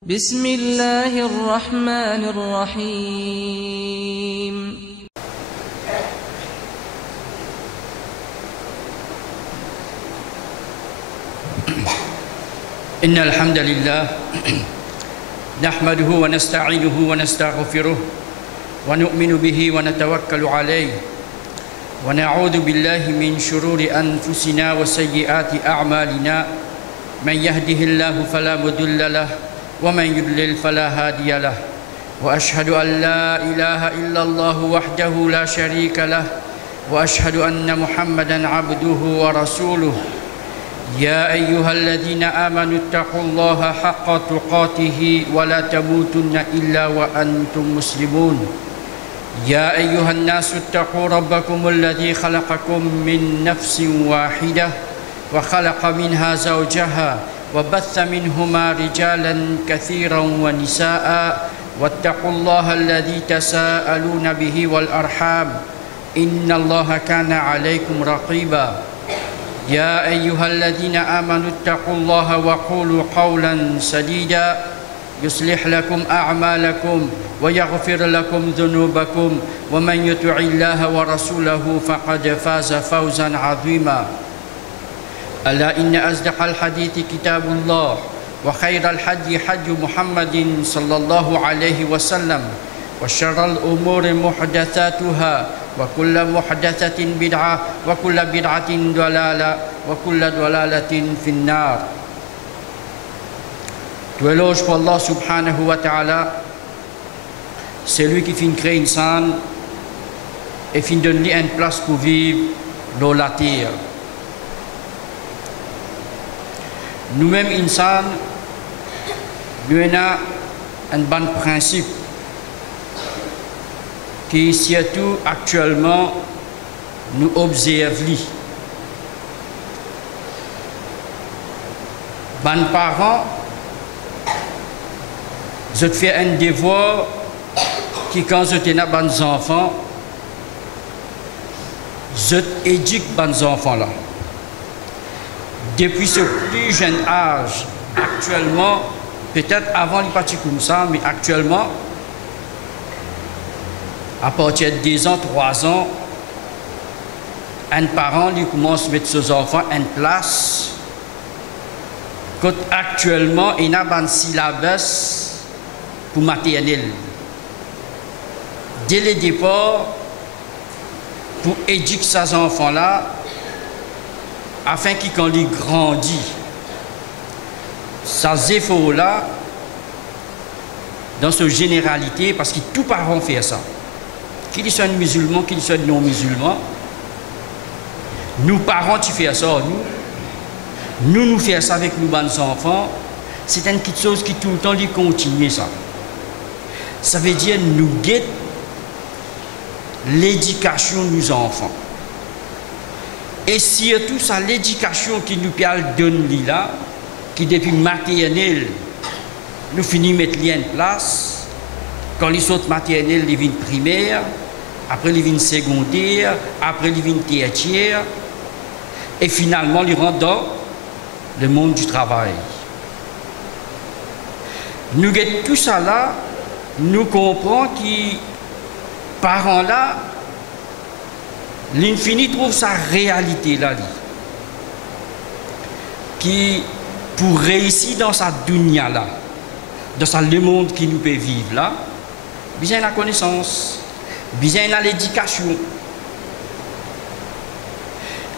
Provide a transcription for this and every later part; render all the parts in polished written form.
بسم الله الرحمن الرحيم إن الحمد لله نحمده ونستعينه ونستغفره ونؤمن به ونتوكل عليه ونعوذ بالله من شرور أنفسنا وسيئات أعمالنا من يهده الله فلا مضل له ومن يضلل فلا هادي له وأشهد أن لا إله إلا الله وحده لا شريك له وأشهد أن محمدا عبده ورسوله يا أيها الذين آمنوا اتقوا الله حق تقاته ولا تموتن إلا وأنتم مسلمون يا أيها الناس اتقوا ربكم الذي خلقكم من نفس واحدة وخلق منها زوجها وبث منهما رجالا كثيرا ونساء واتقوا الله الذي تساءلون به والأرحام إن الله كان عليكم رقيبا يا أيها الذين آمنوا اتقوا الله وقولوا قولا سديدا يصلح لكم أعمالكم ويغفر لكم ذنوبكم ومن يطع الله ورسوله فقد فاز فوزا عظيما ألا إن أصدق الحديث كتاب الله وخير الحدي حدي محمد صلى الله عليه وسلم وشر الأمور محدثاتها وكل محدثة بدعة وكل بدعة ضلالة وكل ضلالة في النار. Tout éloge pour Allah subhanahu wa ta'ala, c'est lui qui finit créer une scène et finit donner une place pour vivre dans la terre. Nous-mêmes, insan, nous avons un bon principe qui, surtout actuellement, nous observons. Bon parents, je fais un devoir qui, quand je tenais bons enfants, je éduque bons enfants là. Depuis ce plus jeune âge, actuellement, peut-être avant les parties comme ça, mais actuellement, à partir de 2 ans, 3 ans, un parent lui commence à mettre ses enfants en place. Quand actuellement, il y a un syllabus pour maternelle. Dès le départ, pour éduquer ces enfants-là, afin qu'ils, quand ils grandissent, ces efforts-là, dans cette généralité, parce que tous parents font ça, qu'ils soient musulmans, qu'ils soient non musulmans, nous parents, tu fais ça, nous faisons ça avec nos bons enfants, c'est une petite chose qui tout le temps continue ça. Ça veut dire nous guette l'éducation de nos enfants. Et surtout, ça l'éducation qui nous donne là, qui depuis maternelle, nous finissons de mettre en place. Quand les autres maternelles, ils viennent primaire, après ils viennent secondaire, après ils viennent tertiaire, et finalement ils rentrent dans le monde du travail. Nous guettons tout ça là, nous comprenons que parents là, l'infini trouve sa réalité là, qui pour réussir dans sa dunya là, dans le monde qui nous peut vivre là, besoin la connaissance, besoin de l'éducation.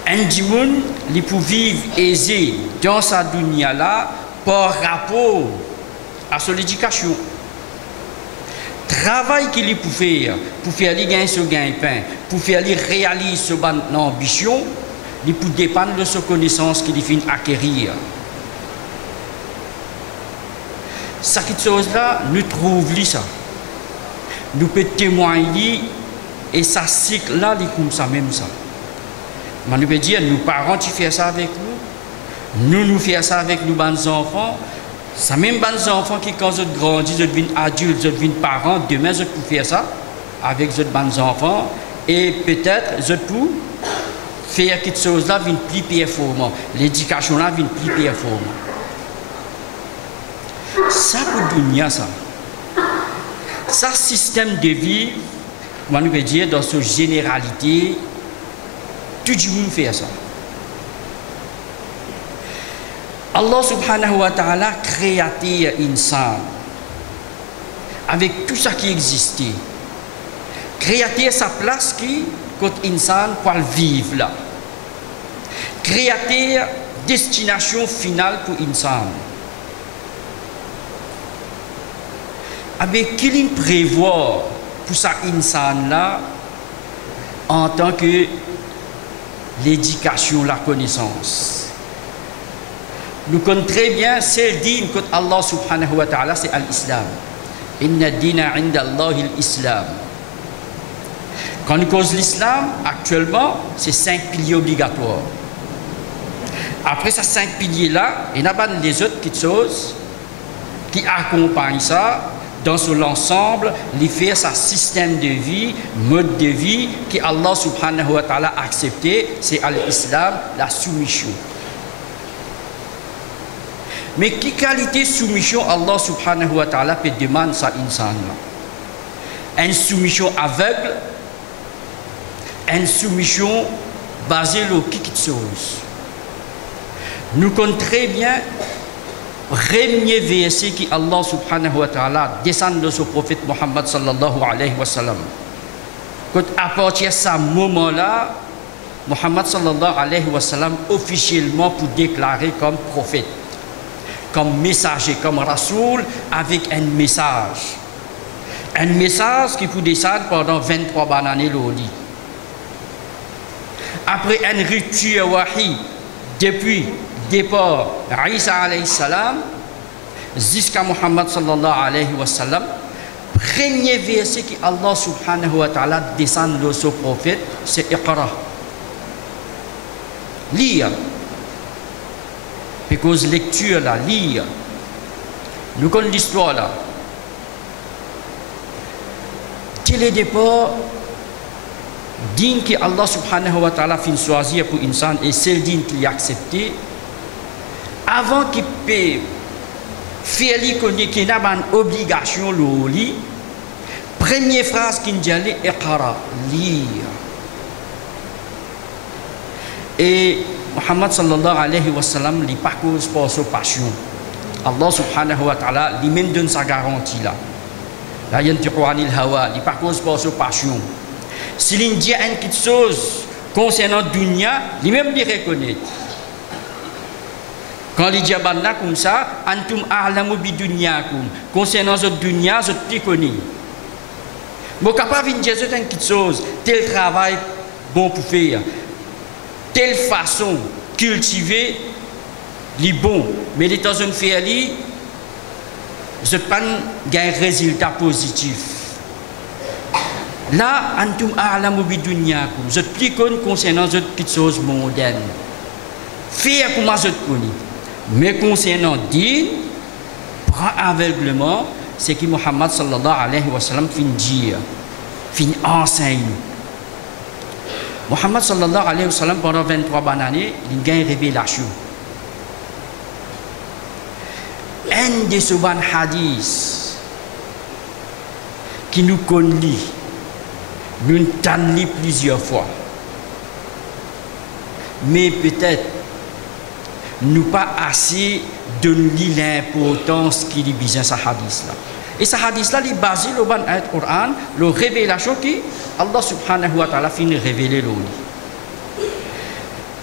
Un monde qui peut vivre aisé dans sa dunya là par rapport à son éducation. Travail qu'il peut faire pour faire gagner ce gain-pain, pour faire réaliser son ambition, il peut dépendre de sa connaissance qu'il finit acquérir. Cette chose-là, nous trouvons ça. Nous pouvons témoigner et ça cycle là, il comme ça même ça. Mais nous pouvons dire, nous parents, tu fais ça avec nous faisons ça avec nos bons enfants. Ça même bons enfants qui, quand ils grandissent, ils deviennent adultes, ils deviennent parents, demain, ils peuvent faire ça avec les bons enfants. Et peut-être, ils peuvent faire quelque chose là, vient plus performant. L'éducation là, vient plus performant. Ça pour dunya ça. Ça système de vie, comment on peut dire dans sa généralité, tout le monde fait ça. Allah subhanahu wa ta'ala créaté l'insan avec tout ça qui existait. Créaté sa place qui, quand l'insan peut vivre là. Créaté destination finale pour l'insan. Avec qui il prévoit pour ça insan là en tant que l'éducation, la connaissance. Nous connaissons très bien celle dîne que Allah subhanahu wa ta'ala c'est l'islam. Inna dina inda Allah l'islam. Quand nous cause l'islam, actuellement, c'est 5 piliers obligatoires. Après ces 5 piliers là, il y a les autres petites choses qui accompagnent ça. Dans son ensemble, il fait sa système de vie, mode de vie que Allah subhanahu wa ta'ala a accepté, c'est l'islam, la soumission. Mais quelle qualité soumission Allah subhanahu wa ta'ala peut demander à l'insan? Une soumission aveugle, une soumission basée sur quelque chose. Nous connaissons très bien premier verset qui Allah subhanahu wa ta'ala descend de son prophète Muhammad sallallahu alayhi wa sallam. Quand à partir de ce moment-là, Muhammad sallallahu alayhi wa sallam officiellement pour déclarer comme prophète, comme messager, comme rasoul avec un message. Un message qui peut descendre pendant 23 années l'oli. Après un rituel wahi depuis départ Isa alayhi salam jusqu'à Muhammad sallallahu alayhi wa sallam, premier verset qui Allah subhanahu wa ta'ala descend de son prophète, c'est Iqra. Lire. Parce que lecture là, lire. Nous connaissons l'histoire là. Dès le départ, digne que Allah subhanahu wa ta'ala fin choisir pour l'insan et celle digne qu'il a accepté, avant qu'il peut faire qu'il a une obligation le lit, première phrase qu'il dit est Iqra, lire. Et Muhammad sallallahu alayhi wa sallam il pas cause pour sa passion. Allah subhanahu wa ta'ala lui même donne sa garantie là. La yantiqu anil hawa, il pas cause pour sa passion. S'il dit une petite chose concernant dunya, lui même il reconnaît. Quand il dit comme ça, antum a'lamu bi dunyakum, concernant cette dunya, je te connais. Bon, capable de dire une petite chose, tel travail bon pour faire, telle façon cultiver, les bon, mais les temps une faire je pas un résultat positif. Là, antum a'lamu bi dunyakum, je te connais concernant cette petite chose mondaine. Faire comment je te connais. Mais concernant din, prend aveuglement, c'est que Muhammad sallallahu alayhi wa sallam fin dire, fin enseigne. Muhammad sallallahu alayhi wa sallam pendant 23 années, il a une révélation. Un de ces hadiths qui nous connaît, nous l'avons plusieurs fois. Mais peut-être nous pas assez donner l'importance qu'il y a besoin de ce hadith-là. Et ce hadith-là est basé sur le Coran, la révélation que Allah subhanahu wa ta'ala finit de révéler.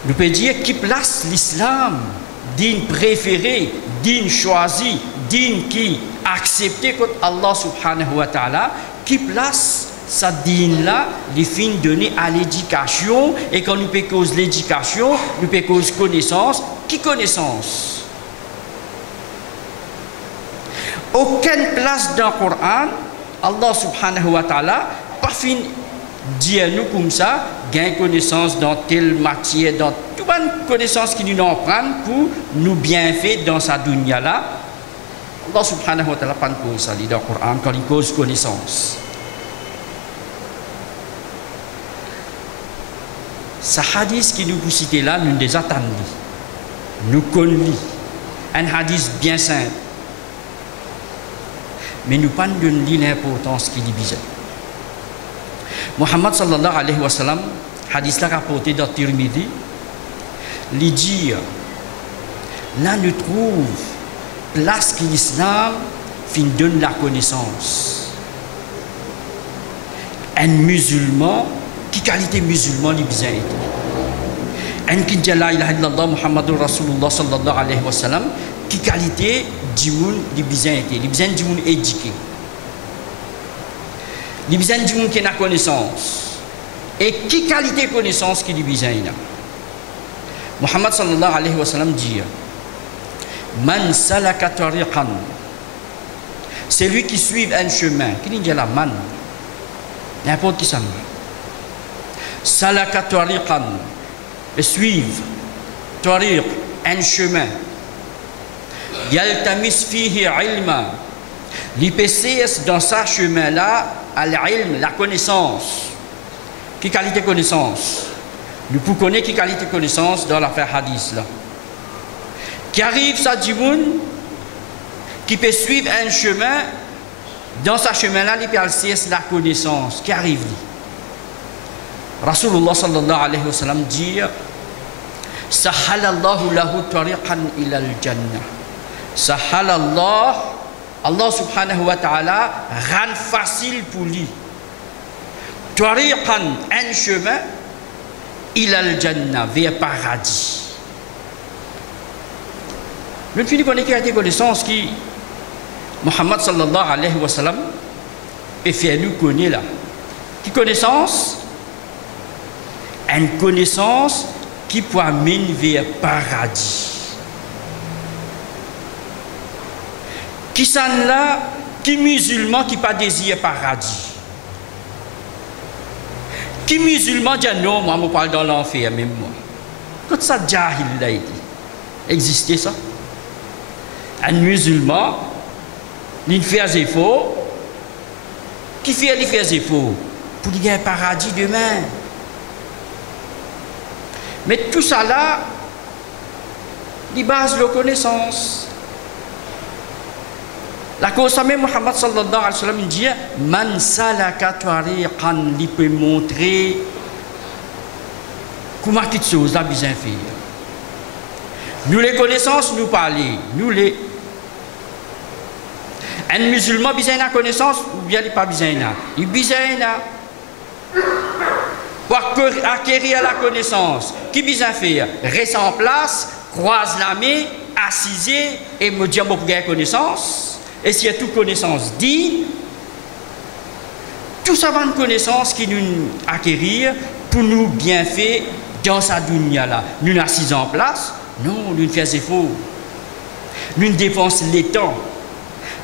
Nous pouvons dire qui place l'islam d'une préférée, d'une choisie, d'une qui accepté que Allah subhanahu wa ta'ala, qui place sa dîne là, les fins données à l'éducation, et quand nous peut cause l'éducation, nous peut cause connaissance. Qui connaissance? Aucune place dans le Coran, Allah subhanahu wa ta'ala, pas fin dire nous comme ça, gain connaissance dans telle matière, dans toute bonne connaissance qui nous en prend pour nous bien faire dans sa dunya là. Allah subhanahu wa ta'ala pas cause ça dans le Coran quand il cause connaissance. Ce hadith qui nous vous citez là, nous les attendons. Nous connaissons un hadith bien simple. mais nous pas nous donner l'importance qu'il y a. Muhammad sallallahu alayhi wa sallam, hadith là rapporté dans Tirmidhi, il dit, là nous trouve place que l'islam fin donne la connaissance. Un musulman, qui qualité musulman il besoin un qui dit la ilaha illallah Muhammadur Rasulullah sallallahu alayhi wa sallam, qui qualité du monde il besoin il besoin du monde éduqué. Il besoin du monde qui a connaissance. Et qui qualité connaissance qu'il a besoin là. Muhammad sallallahu alayhi wa sallam dit Man salaka tariqan, c'est lui qui suit un chemin. Qui dit la man? N'importe qui ça. Salaka tariqan, et suivre tariq, un chemin. Yaltamis fihi ilma, l'IPCS dans sa chemin là, al-ilm, la connaissance. Qui qualité connaissance? Nous pouvons connaître qui qualité connaissance dans l'affaire hadith là. Qui arrive ça du monde qui peut suivre un chemin, dans sa chemin là, il peut la connaissance. Qui arrive Rasulullah sallallahu alayhi wa sallam dit Sahalallahu lahu tariqan ila al-jannah. Sahalallah, Allah subhanahu wa ta'ala rend facile pour lui. Tariqan, un chemin, ila al-jannah, vers paradis. Nous finissons par les connaissances qui Muhammad sallallahu alayhi wa sallam et fait nous connaître là. Qui connaissance? Une connaissance qui peut amener vers paradis. Qui sont là, qui musulman qui pas désire paradis. Qui musulman dit non, moi je parle dans l'enfer même moi. Quand ça jahil là existait ça? Un musulman, il fait des efforts, qui fait des efforts pour gagner un paradis demain. Mais tout ça là, il base de connaissance. La cause même Muhammad sallallahu alayhi wa sallam dit Man salaka tariqan, il peut montrer comment quelque chose a besoin de faire. Nous les connaissances, nous parler, nous les. Un musulman a besoin de la connaissance ou bien il n'a pas besoin de la. Il a besoin de pour acquérir la connaissance. Qui a besoin de faire? Reste en place, croise la main, assiser et me dire pour gagner connaissance. Et s'il y a toute connaissance digne, tout ça va une connaissance qui nous acquérir pour nous bien faire dans sa dunya là. Nous assis en place, non, nous faisons des faux. Nous dépensons les temps.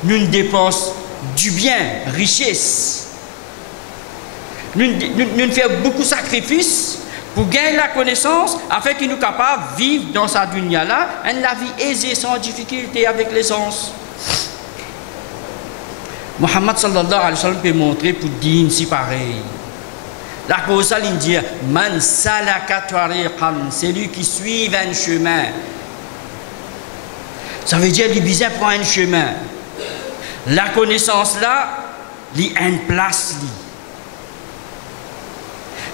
Nous dépensons du bien, richesse. Nous faisons beaucoup de sacrifices pour gagner la connaissance afin qu'il nous capable de vivre dans sa dunya là, une la vie aisée sans difficulté avec l'essence. Muhammad sallallahu alayhi wa sallam peut montrer pour dire si pareil. La cause il dit Man salaka tariqan, c'est lui qui suit un chemin. Ça veut dire qu'il besoin prendre un chemin. La connaissance là, il a une place.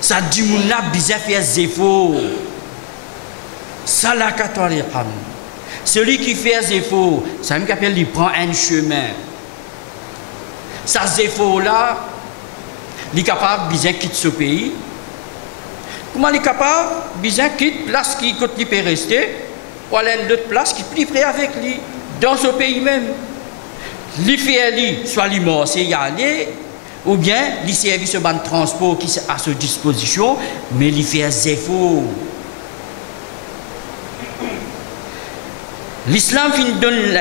Ça dit que nous avons besoin de faire des efforts. Salaka tariqan. Celui qui fait des efforts, ça veut dire qu'il prend un chemin. Ces efforts-là, il est capable de quitter ce pays. Comment il est capable de quitter la place qui peut rester pour aller à l'autre place qui est plus près avec lui, dans ce pays même. Il fait soit il mort, c'est y aller, ou bien il servit ce ban de transport qui est à sa disposition, mais il fait des efforts. L'islam donne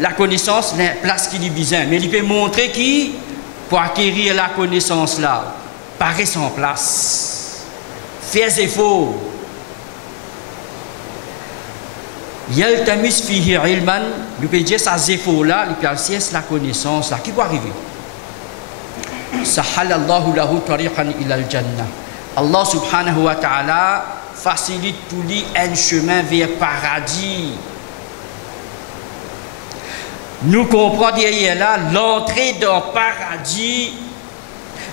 la connaissance, la place qu'il y a besoin, mais il peut montrer qui, pour acquérir la connaissance là, paraît sans place. Faire des efforts. Yaltamis fihi ilman, nous peut dire ces efforts là, il peut acquérir la connaissance là, qui peut arriver. Sahalallahu lahu tariqan ila al-jannah. Allah subhanahu wa ta'ala facilite pour lui un chemin vers paradis. nous comprenons derrière là, l'entrée dans le paradis,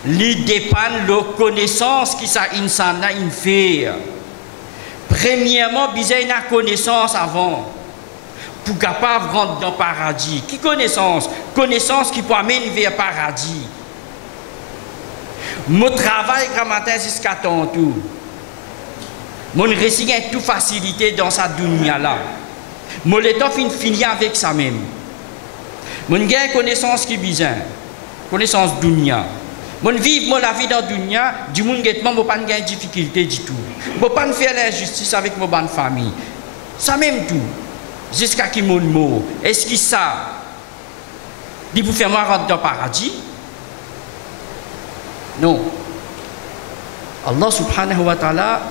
il dépend de la connaissance qui ça insan a fait. Premièrement, besoin de connaissance avant pour capable rentrer dans le paradis. Qui connaissance? Connaissance qui peut amener vers le paradis. Mon travail grand matin jusqu'à tantôt. Mon récit est tout facilité dans sa dunya là. Mon l'état fini avec ça même. Mon gain connaissance qui besoin. Connaissance dunya. Mon vivre la vie dans dunya, du monde guettement mon pas de difficulté du tout. Mon pas faire l'injustice avec mon bonne famille. Ça même tout. Jusqu'à qui mon mot. Est-ce que ça dit pour faire moi rentrer dans le paradis? Non. Allah subhanahu wa ta'ala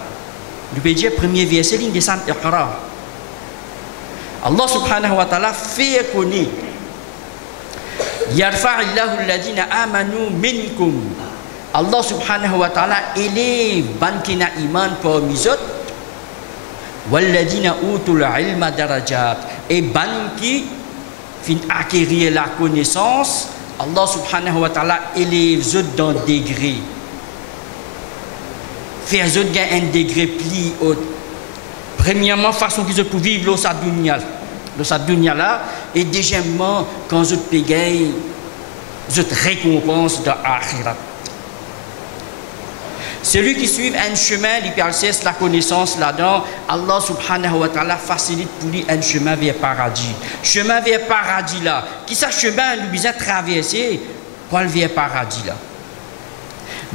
nous peut dire premier verset ligne descend Iqra. Allah subhanahu wa ta'ala fait connaître Yarfa'illahu alladhina amanu minkum. Allah subhanahu wa ta'ala élève bankina iman parmi eux. Walladhina utul ilma darajat. Et banki fin acquérir la connaissance, Allah subhanahu wa ta'ala élève eux dans degré. Faire eux gagner un degré plus haut. Premièrement, façon qu'ils peuvent vivre dans sa dunya là, et deuxièmement, quand je paye, je te récompense dans l'akhirat. Celui qui suit un chemin, il persiste la connaissance là-dedans, Allah subhanahu wa ta'ala facilite pour lui un chemin vers le paradis. Chemin vers le paradis là, qui ça chemin nous besoin traverser pour aller vers le paradis là.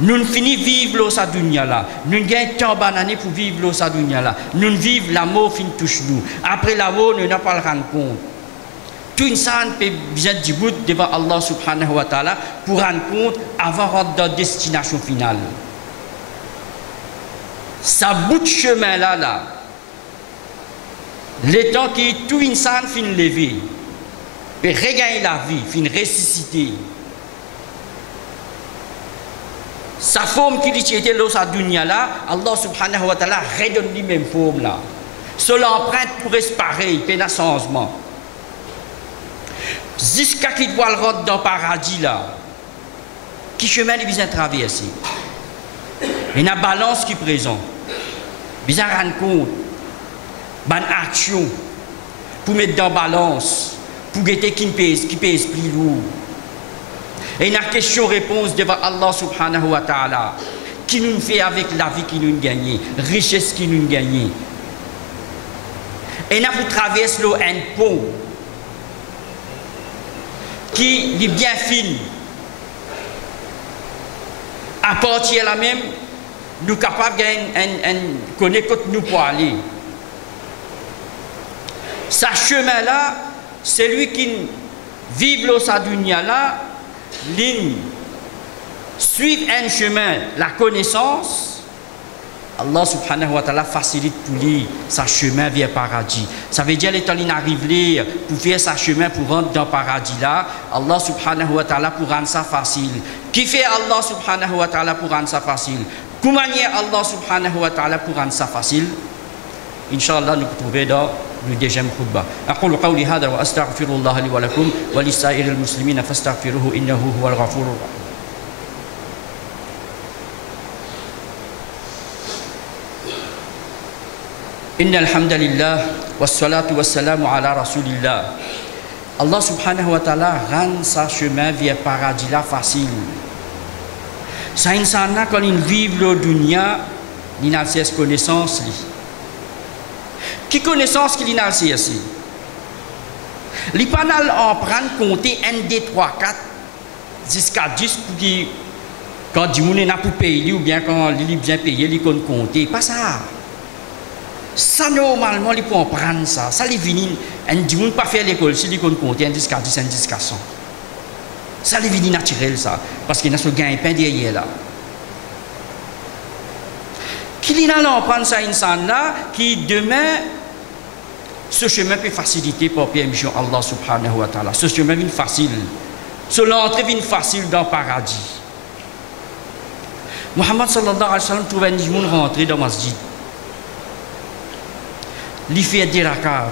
Nous finissons vivre dans sa dunya là. Nous gagnons tant d'années pour vivre dans sa dunya là. Nous vivons la mort fin touche nous. Après la mort, nous n'avons pas le rendre compte. Tout insan peut besoin de bout devant Allah subhanahu wa ta'ala pour rendre compte avant de rentrer dans la destination finale. Ça bout de chemin là, le temps que tout insan fin lever, peut regagner la vie, fin ressusciter. Sa forme qui était dans sa dunya là, Allah subhanahu wa ta'ala redonne lui même forme là. Seule empreinte pourrait se pareil, peine à changement. Jusqu'à qu'il doit le rentrer dans le paradis là. Qui chemin il vient traverser? Il y a une balance qui est présente. Il vient rendre compte. Bonne action. Pour mettre dans la balance. Pour guetter qui pèse plus lourd. Et il y a une question-réponse devant Allah subhanahu wa ta'ala. Qui nous fait avec la vie qui nous gagne, richesse qui nous gagne. Et il y a pour traverser un pont qui est bien fin. À partir de là même, nous sommes capables de connaître que nous pouvons aller. Ce chemin-là, c'est lui qui vit dans sa dunya là. Ligne, suivre un chemin, la connaissance, Allah subhanahu wa ta'ala facilite pour lui sa chemin vers le paradis. Ça veut dire l'état il arrive là pour faire sa chemin pour rentrer dans le paradis là, Allah subhanahu wa ta'ala pour rendre ça facile. Qui fait Allah subhanahu wa ta'ala pour rendre ça facile? Comment Allah subhanahu wa ta'ala pour rendre ça facile? Inch'Allah nous trouver dans le deuxième khutbah. أقول قولي هذا وأستغفر الله لي ولكم ولسائر المسلمين فاستغفروه إنه هو الغفور الرحيم. إن الحمد لله والصلاة والسلام على رسول الله. Allah subhanahu wa ta'ala rend sa chemin vers le paradis là facile. Ça insan là quand il vit le dunya, il n'a pas connaissance. Qui connaissance qu'il a ici? Les panels en prennent compter 1, 2, 3, 4 jusqu'à 10 pour que quand du monde n'a pas payé ou bien quand il est bien payé, il compte compter. Pas ça. Ça normalement, il peut en prendre ça. Ça, il vient, du monde pas faire l'école, si il compte compter 1 jusqu'à 10, 1 jusqu'à 100. Ça, il vient naturel ça. Parce qu'il y a ce gain pain derrière là. Qu'il a l'empreinte ça insan là, qui demain ce chemin peut faciliter pour permission Allah subhanahu wa ta'ala. Ce chemin vient facile. Ce l'entrée vient facile dans le paradis. Muhammad sallallahu alayhi wa sallam trouve un monde rentrer dans le masjid. Il fait des rakats.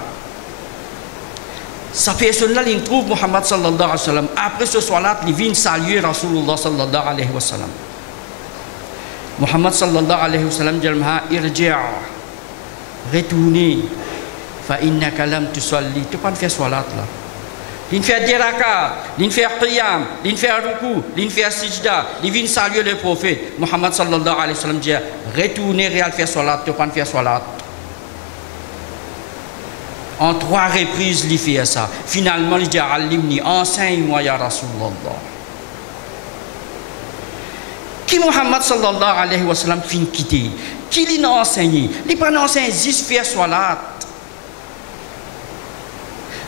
Sa personne-là, il trouve Muhammad sallallahu alayhi wa sallam. Après ce salat, il vient saluer Rasulullah sallallahu alayhi wa sallam. Muhammad sallallahu alayhi wa sallam dit irji', retournez, fa innaka lam tusalli. Tu peux pas faire salat là. Il fait 10 rakats, il fait qiyam, il fait ruku, il fait sijda, il vient saluer le prophète. Muhammad sallallahu alayhi wa sallam dit retournez réal faire salat, tu peux pas faire salat. En 3 reprises, il fait ça. Finalement, il dit Alimni, enseigne-moi ya Rasulullah. Qui Muhammad sallallahu alayhi wa sallam fin quitter? Qui l'a enseigné? Il n'a pas enseigné 10 faire salat.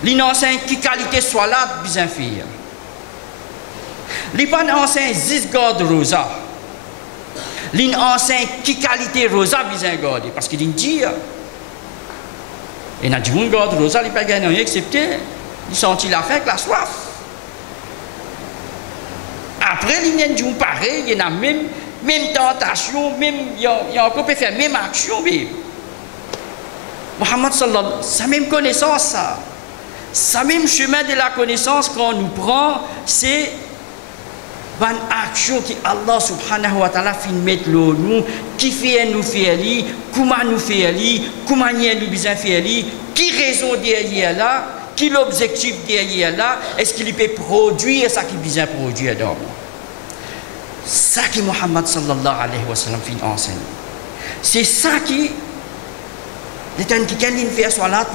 Il enseigne qui qualité salat bien faire. Il n'a pas enseigné 10 gardes rosa. Il enseigne qui qualité rosa bien garder. Parce qu'il dit et n'a dit un garde rosa, il n'a pas gagné rien excepté. Il sentit la faim, la soif. Après, il y a dit pareil, il y a même tentation, même, il y a encore pu faire même action. Muhammad sallallahu, sa même connaissance, ça. Sa même chemin de la connaissance qu'on nous prend, c'est une action qui Allah subhanahu wa ta'ala fait mettre nous, qui fait nous faire, comment nous faire, comment nous besoin faire, qui raison derrière là, qui l'objectif derrière là, est-ce qu'il peut produire ça qu'il besoin produire dans ça qui Muhammad sallallahu alayhi wa sallam fait enseigner. C'est ça qui les temps qui fait salat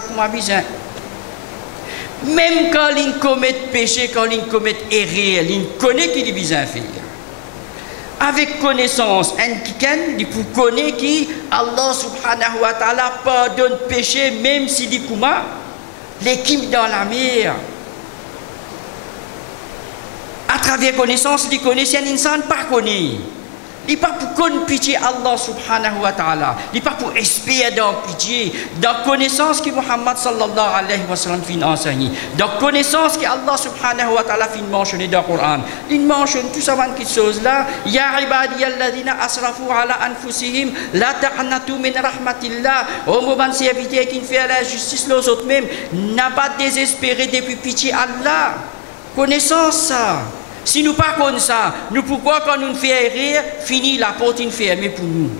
comme a besoin. Même quand il commet péché, quand il commet erreur, il connaît qu'il a besoin de faire. Avec connaissance, il connaît que Allah subhanahu wa ta'ala pardonne péché, même s'il dit comment l'équipe dans la mer. À travers connaissance, il connaît si un insan pas connaît. Il n'est pas pour connaître pitié Allah subhanahu wa ta'ala. Il n'est pas pour espérer dans pitié, dans connaissance que Muhammad sallallahu alayhi wa sallam fin enseigné, dans connaissance que Allah subhanahu wa ta'ala fin mentionné dans le Coran. Il mentionne tout ça, cette chose-là. Ya ibadiyalladhina asrafu ala anfusihim, la ta'natu min rahmatillah. Au moment serviteur qui fait la justice, les autres même, n'a pas désespéré depuis pitié Allah. Connaissance ça. Si nous ne pas comme ça, nous pourquoi quand nous faisons rire, finit la porte fermée pour nous.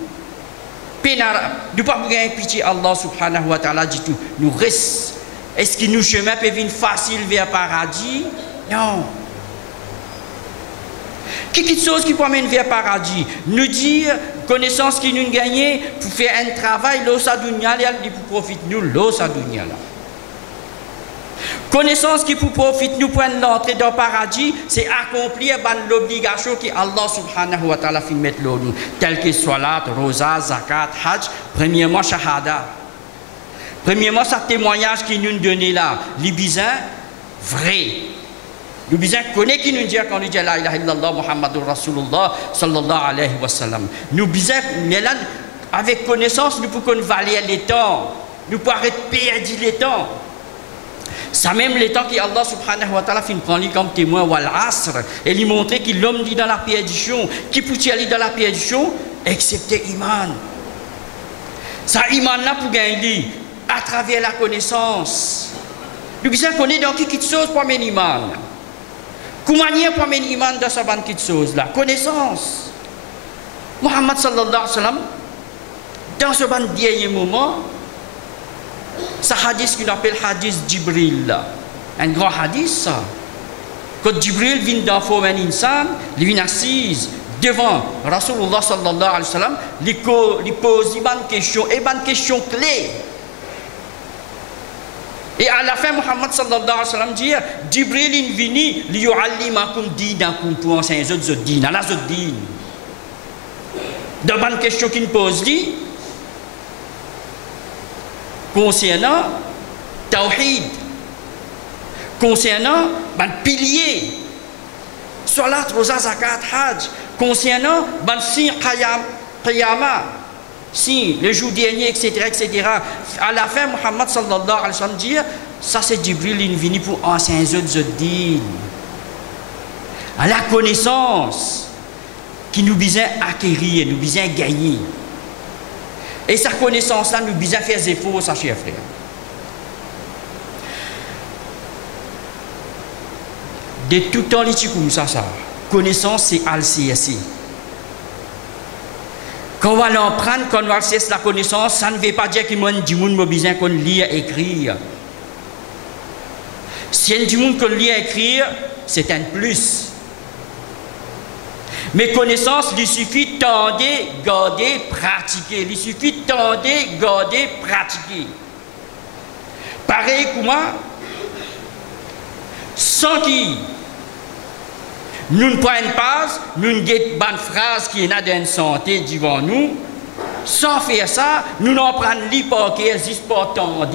Nous ne pouvons pas gagner pitié Allah subhanahu wa ta'ala du tout. Nous restons. Est-ce que nos chemins peuvent venir facile vers le paradis? Non. Quelque chose qui peut amener vers le paradis. Nous dire, connaissance qui nous gagne pour faire un travail, l'eau sa dunya, pour profiter nous, l'eau sa dunya là. Connaissance qui pour profiter nous prendre l'entrée dans le paradis, c'est accomplir l'obligation que Allah subhanahu wa ta'ala fait mettre l'eau, telle que salat, rosa, zakat, hajj, premièrement shahada. Premièrement, ce témoignage qui nous donne là, les besoins vrai. Nous besoin connaître qui nous dit quand nous dit la ilaha illallah Muhammadur Rasulullah sallallahu alayhi wa sallam. Nous besoin, mais là, avec connaissance, nous pouvons valider les temps, nous pouvons arrêter de perdre les temps. Ça même les temps qu'Allah subhanahu wa ta'ala fin prend lui comme témoin wal asr et lui montrer que l'homme dit dans la perdition, qui peut y aller dans la perdition, excepté iman. Ça iman là pour gagner à travers la connaissance. Nous besoin connaître dans qui chose pour mener iman. Comment manière pour mener iman dans sa bande qui chose là, connaissance. Muhammad sallallahu alayhi wa sallam dans ce bande dernier moment. Ce hadith qu'on appelle hadith Jibril, un grand hadith ça. Quand Jibril vient dans forme d'un insan, il vient assise devant Rasulullah sallallahu alayhi wa sallam, il pose une question, et une question clé. Et à la fin, Muhammad sallallahu alayhi wa sallam dit, Jibril est venu, il yu'allimakum dinakum pour enseigner les autres dînes, les autres dînes. Dans une question qu'il pose, dit, concernant Tawhid, concernant le pilier, Salat, Rosa, Zakat, Hajj, concernant le signe Qiyamah, si le jour dernier, etc., etc. À la fin, Muhammad sallallahu alayhi wa sallam dit, ça c'est Jibril, il est venu pour enseigner les autres dînes. À la connaissance qui nous besoin acquérir, nous besoin gagner. Et sa connaissance-là, nous besoin faire des efforts, ça, chers frères. De tout temps, les petits comme ça. Connaissance, c'est al-CSC. Quand on va l'emprunter, quand on va accéder la connaissance, ça ne veut pas dire qu'il y a du monde qui a besoin qu'on lit et écrire. Si il y a du monde qui lit et écrire, c'est un plus. Mais connaissance, il suffit de tendre, garder, pratiquer. Il suffit de tendre, garder, pratiquer. Pareil que moi, sans qui nous ne prenons pas, nous ne guettons pas une phrase qui est dans une santé devant nous. Sans faire ça, nous n'en prenons pas qui existe pas tendre.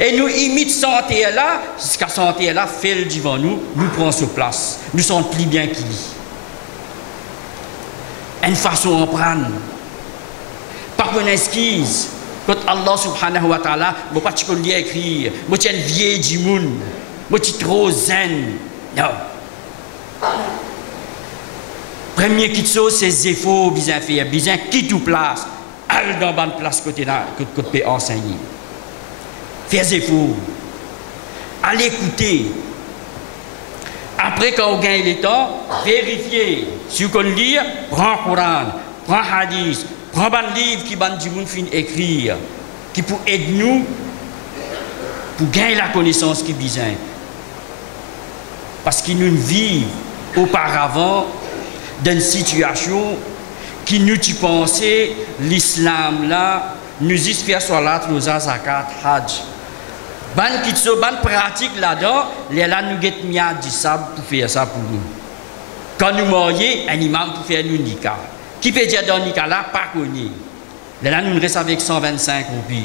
Et nous imitons santé là, jusqu'à santé là, fait devant nous, nous prenons sur place. Nous sommes plus bien qu'il dit. Une façon de prendre. Par une esquisse, quand Allah subhanahu wa ta'ala, je ne peux pas lire écrire, je suis un vieil du monde, je suis trop zen. Non. Premier qui chose, c'est zéro, bien faire, bien quitte ou place, aller dans la place côté là, que peut enseigner. Faire zéro. Allez écouter. Après, quand on gagne le temps, vérifier. Si vous connaissez lire, prends le Coran, prends le Hadith, prends un livre qui va du monde fin écrire, qui peut aider nous pour gagner la connaissance qui besoin. Parce que nous vivons auparavant dans une situation qui nous pensait l'islam là, nous y faire salat, rosa, zakat, hajj. Ban kitso, ban pratique là-dedans, les là nous get mis à du sable pour faire ça pour nous. Quand nous morions, un imam pour faire nous nikah. Qui peut dire dans nikah là, pas connu. Les là nous restons avec 125 roupies.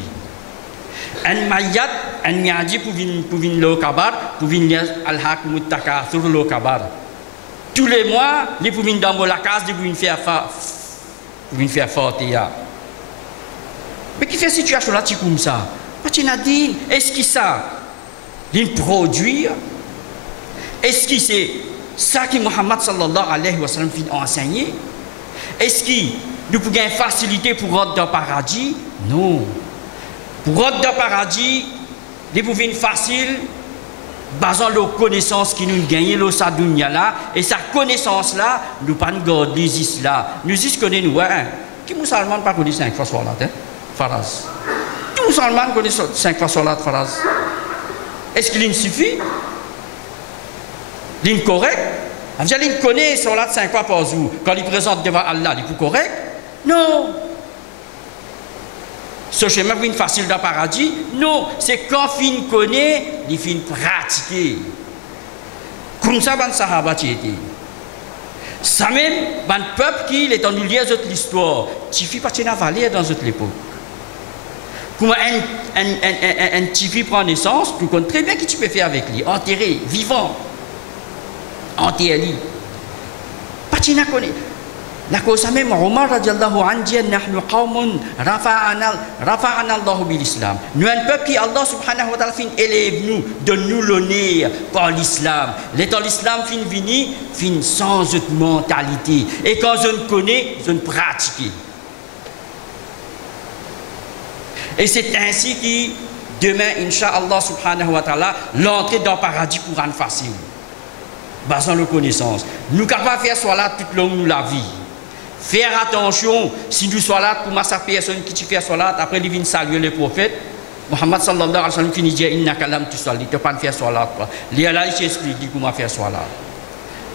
Un mayat, un miadi pour venir le kabar, pour venir al-haq muttaka sur le kabar. Tous les mois, les pour venir dans la case, pour venir faire fortia. Mais qui fait situation là, comme ça? Parce qu'il a dit, est-ce que ça, il produit? Est-ce que c'est ça que Muhammad sallallahu alayhi wa sallam a enseigné? Est-ce que nous pouvons une facilité pour rentrer dans le paradis? Non. Pour rentrer dans le paradis, nous pouvons une facile, basant la connaissance qui nous gagne, là, et sa connaissance là, nous ne pouvons pas garder là. Nous connaissons nous, hein? Qui musulman pas connaît 5 fois salat, hein? Faraz. Tout musulman connaît 5 fois salat, Faraz. Est-ce qu'il suffit? Il correct? Il connaît salat 5 fois par jour. Quand il présente devant Allah, il est correct? Non. Ce chemin est facile dans le paradis? Non. C'est quand il connaît, il finit pratiquer. Comme ça, les Sahaba étaient. Ça même, le peuple qui est en lire l'histoire, il suffit pas de valeur dans cette époque. Comment un petit fille prend naissance, tu connais très bien ce que tu peux faire avec lui, enterré, vivant, enterré. Pas de connaît. La cause même, Omar radiallahu anhu dit, nous qawmun rafa'ana Allah bil Islam. Nous un peuple qui Allah subhanahu wa ta'ala fin élève nous, donne nous l'honneur par l'islam. L'étant l'islam fin vini, fin sans autre mentalité. Et quand je ne connais, je ne pratique. Et c'est ainsi que demain, Inch'Allah subhanahu wa ta'ala, l'entrée dans le paradis pour rendre facile. Basant nos connaissances. Nous sommes capables de faire cela toute longue la vie. Faire attention, si nous sommes là pour massacrer personne qui fait cela, après il vient saluer le prophète. Muhammad sallallahu alayhi wa sallam finit de dire inna kalam tu salis, tu ne peux pas faire cela. Il y a là, il s'explique comment faire cela.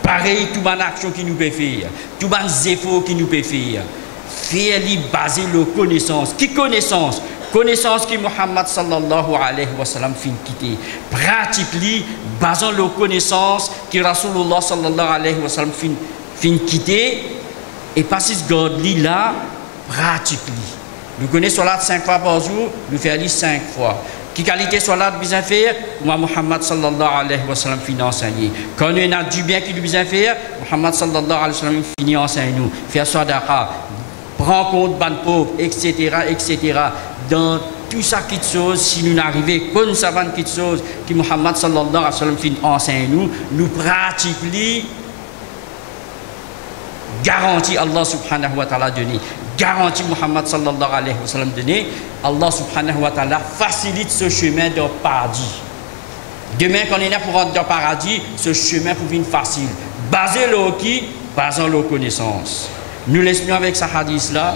Pareil, toute bonne action qui nous peut faire, tout bon effort qui nous peut faire. Faire-les baser nos connaissances. Qui connaissance? Connaissance que Muhammad sallallahu alayhi wa sallam fin quitter. Pratique-les, basant nos connaissances que Rasulullah sallallahu alayhi wa sallam fin quitter. Et passer ce garde-li là, pratique-li. Nous connaissons salat 5 fois par jour, nous faisons 5 fois. Qui qualité salat besoin faire? Moi, Muhammad sallallahu alayhi wa sallam finit enseigner. Quand nous avons du bien qui nous besoin faire, Muhammad sallallahu alayhi wa sallam finit enseigner nous. Faire sadaqa, prendre compte ban pauvre, etc., etc. Dans tout ça qui chose, si nous n'arrivons qu'une savante qui chose, que Muhammad sallallahu alayhi wa sallam finit enseigner nous pratiquons. Garantie Allah subhanahu wa ta'ala donné, garantie Muhammad sallallahu alayhi wa sallam donné, Allah subhanahu wa ta'ala facilite ce chemin de paradis. Demain, quand on est là pour rentrer dans le paradis, ce chemin pour venir facile. Basé le qui, basant la connaissance. Nous laissons avec ce hadith-là,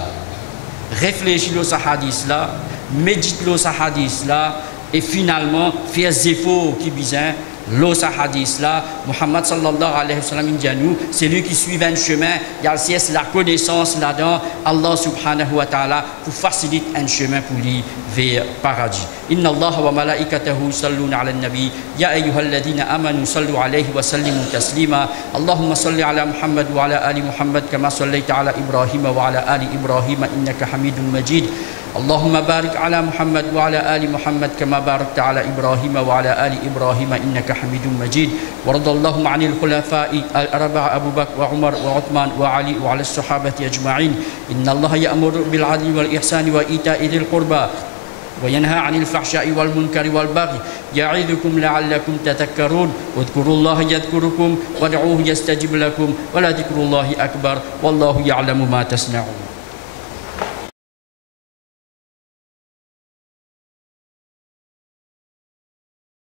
réfléchir sur ce hadith-là, méditer sur ce hadith-là, et finalement, faire des efforts qui besoin. L'autre hadith là, Muhammad sallallahu alayhi wa sallam dit à nous, c'est lui qui suit un chemin, il y a la connaissance là-dedans, Allah subhanahu wa ta'ala, pour faciliter un chemin pour lui vers le paradis. Inna Allah wa malaikatahu salluna ala nabi, ya ayyuhalladhina amanu sallu alayhi wa sallimu taslima, Allahumma salli ala Muhammad wa ala ali Muhammad, kama sallaita ala Ibrahim wa ala ali Ibrahim, innaka hamidun majid. اللهم بارك على محمد وعلى آل محمد كما باركت على إبراهيم وعلى آل إبراهيم إنك حميد مجيد ورضى اللهم عن الخلفاء الأربعة أبو بكر وعمر وعثمان وعلي وعلى الصحابة أجمعين إن الله يأمر بالعدل والإحسان وإيتاء ذي القربى وينهى عن الفحشاء والمنكر والبغي يعظكم لعلكم تذكرون واذكروا الله يذكركم وادعوه يستجب لكم ولذكر الله أكبر والله يعلم ما تصنعون.